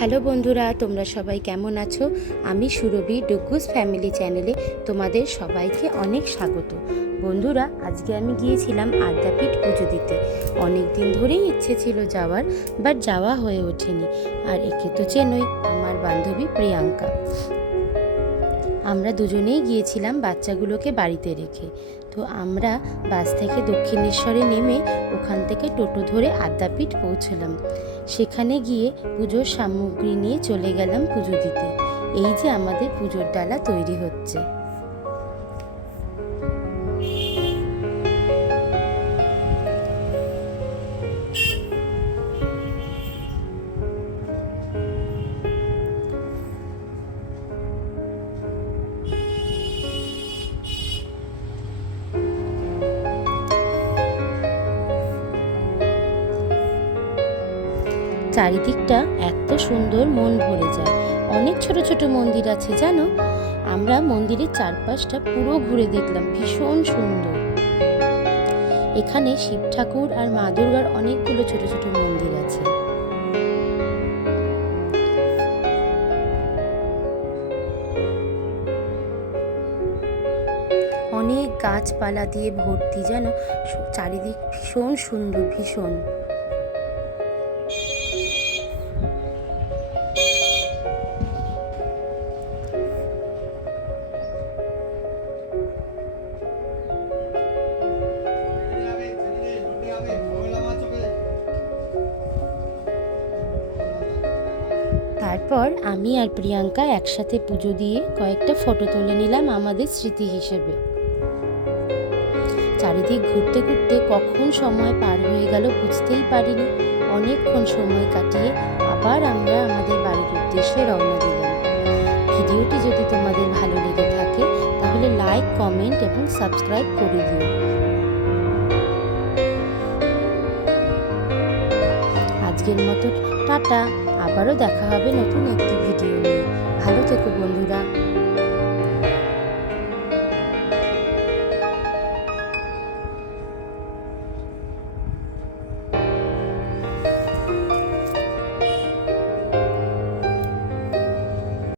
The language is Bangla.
হ্যালো বন্ধুরা, তোমরা সবাই কেমন আছো? আমি সুরভি ডুগুস ফ্যামিলি চ্যানেলে তোমাদের সবাইকে অনেক স্বাগত। বন্ধুরা, আজকে আমি গিয়েছিলাম আদ্যাপীঠ পুজো দিতে। অনেক দিন ধরেই ইচ্ছে ছিল যাওয়ার, বাট যাওয়া হয়ে ওঠেনি। আর একে তো চেনই, আমার বান্ধবী প্রিয়াঙ্কা। আমরা দুজনেই গিয়েছিলাম বাচ্চাগুলোকে বাড়িতে রেখে। তো আমরা বাস থেকে দক্ষিণেশ্বরে নেমে ওখান থেকে টোটো ধরে আদ্যাপীঠ পৌঁছলাম। সেখানে গিয়ে পুজোর সামগ্রী নিয়ে চলে গেলাম পুজো দিতে। এই যে আমাদের পুজোর ডালা তৈরি হচ্ছে। চারিদিকটা এত সুন্দর মন ভরে যায়। অনেক ছোট ছোট মন্দির আছে, জানো? আমরা মন্দিরের চারপাশটা পুরো ঘুরে দেখলাম, ভীষণ সুন্দর। এখানে শিব ঠাকুর আর মা দুর্গার অনেকগুলো ছোট ছোট মন্দির আছে। অনেক গাছপালা দিয়ে ভর্তি যেন চারিদিক ভীষণ সুন্দর, ভীষণ। তারপর আমি আর প্রিয়াঙ্কা একসাথে পুজো দিয়ে কয়েকটা ফটো তুলে নিলাম আমাদের স্মৃতি হিসেবে। চারিদিক ঘুরতে ঘুরতে কখন সময় পার হয়ে গেল বুঝতেই পারিনি। অনেকক্ষণ সময় কাটিয়ে আবার আমরা আমাদের বাড়ির উদ্দেশ্যে রওনা দিলাম। ভিডিওটি যদি তোমাদের ভালো লেগে থাকে, তাহলে লাইক কমেন্ট এবং সাবস্ক্রাইব করে দিও। আজকের মতো টাটা আবারও দেখা হবে নতুন একটি ভিডিও নিয়ে। ভালো থেকো বন্ধুরা।